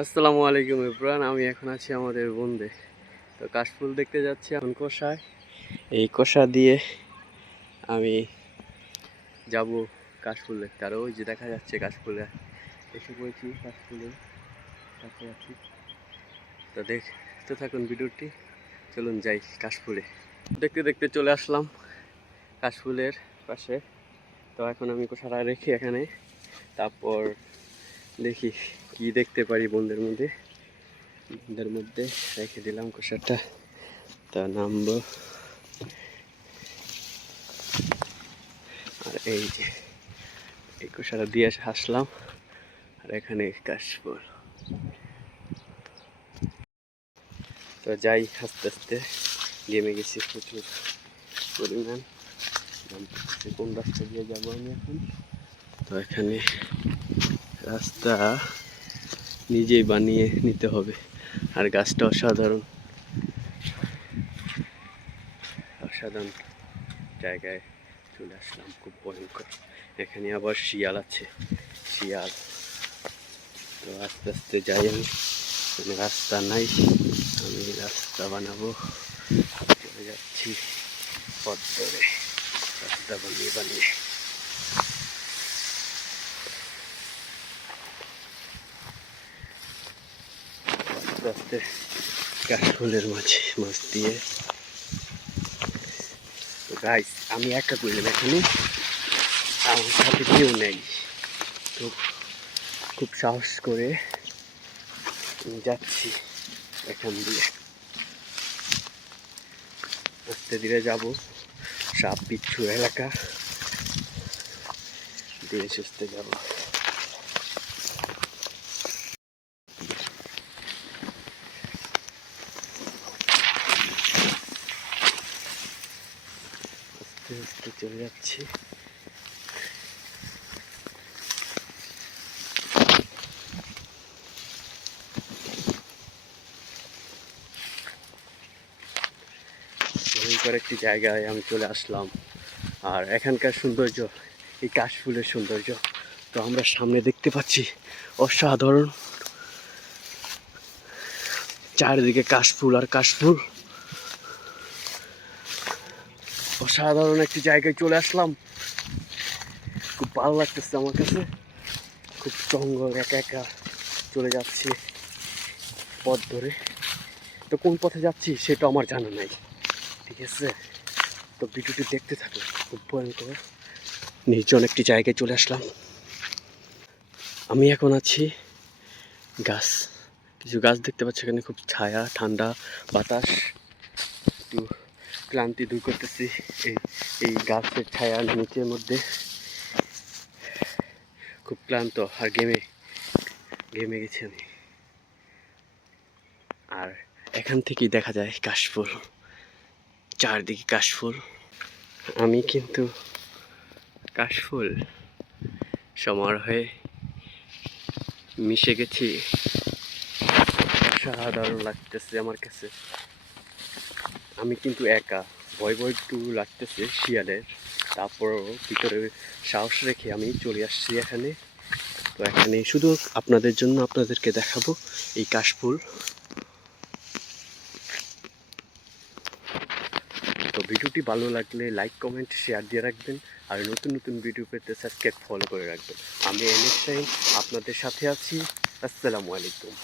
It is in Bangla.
আসসালামু আলাইকুম ইব্রান। আমি এখন আছি আমাদের বন্দে। তো কাশফুল দেখতে যাচ্ছি এখন কোষায়। এই কোষা দিয়ে আমি যাব কাশফুল দেখতে। আর ওই যে দেখা যাচ্ছে কাশফুলে এসে পড়েছি, কাশফুলের কাছাকাছি। তো দেখতে থাকুন ভিডিওটি। চলুন যাই কাশফুলে। দেখতে দেখতে চলে আসলাম কাশফুলের পাশে। তো এখন আমি কোষাটা রেখে এখানে, তারপর দেখি কি দেখতে পারি বন্দের মধ্যে রেখে দিলাম কোষাটা। তা নামবো। আর এই যে এই কোষাটা দিয়ে আসলাম। আর এখানে কাশফুল। তো যাই আস্তে আস্তে, গেমে গেছি প্রচুর পরিমাণ। কোন রাস্তা দিয়ে যাবো আমি এখন? তো এখানে রাস্তা নিজেই বানিয়ে নিতে হবে। আর গাছটা অসাধারণ জায়গায় চলে আসলাম, খুব ভয়ঙ্কর। এখানে আবার শিয়াল আছে, শিয়াল। তো আস্তে আস্তে যাই আমি, রাস্তা নাই, আমি রাস্তা বানাবো। চলে যাচ্ছি পথ ধরে, রাস্তা বানিয়ে আস্তে আস্তে কাশফুলের মাছ দিয়ে। তো গাইস, আমি একা করলাম এখানে, আমার সাথে কেউ নেই। তো খুব সাহস করে যাচ্ছি এখান দিয়ে, আস্তে ধীরে যাবো। সাপ বিচ্ছু এলাকা, ধীরে সুস্থে যাবো। আস্তে আস্তে চলে যাচ্ছি। ভয়ঙ্কর একটি জায়গায় আমি চলে আসলাম। আর এখানকার সৌন্দর্য, এই কাশফুলের সৌন্দর্য তো আমরা সামনে দেখতে পাচ্ছি, অসাধারণ। চারিদিকে কাশফুল আর কাশফুল, অসাধারণ একটি জায়গায় চলে আসলাম। খুব ভালো লাগতেছে আমার কাছে। খুব জঙ্গল, একা একা চলে যাচ্ছি পথ ধরে। তো কোন পথে যাচ্ছি সেটা আমার জানা নাই, ঠিক আছে? তো ভিডিওটি দেখতে থাকো। খুব ভয়ঙ্কর নির্জন একটি জায়গায় চলে আসলাম। আমি এখন আছি কিছু গাছ দেখতে পাচ্ছি এখানে, খুব ছায়া, ঠান্ডা বাতাস। একটু ক্লান্তি দূর করতেছি এই গাছের ছায়ার নিচের মধ্যে। খুব ক্লান্ত আর ঘেমে গেছি আমি। আর এখান থেকেই দেখা যায় কাশফুল, চারদিকে কাশফুল। আমি কিন্তু কাশফুল সমারোহে মিশে গেছি। অসাধারণ লাগতেছে আমার কাছে। আমি কিন্তু একা, ভয় একটু লাগতেছে শিয়ালের, তারপরও ভিতরে সাহস রেখে আমি চলে আসছি এখানে। তো এখানে শুধু আপনাদের জন্য, আপনাদেরকে দেখাবো এই কাশফুল। তো ভিডিওটি ভালো লাগলে লাইক, কমেন্ট, শেয়ার দিয়ে রাখবেন। আর নতুন নতুন ভিডিও পেতে সাবস্ক্রাইব, ফলো করে রাখবেন। আমি নেক্সট টাইম আপনাদের সাথে আছি। আসসালামু আলাইকুম।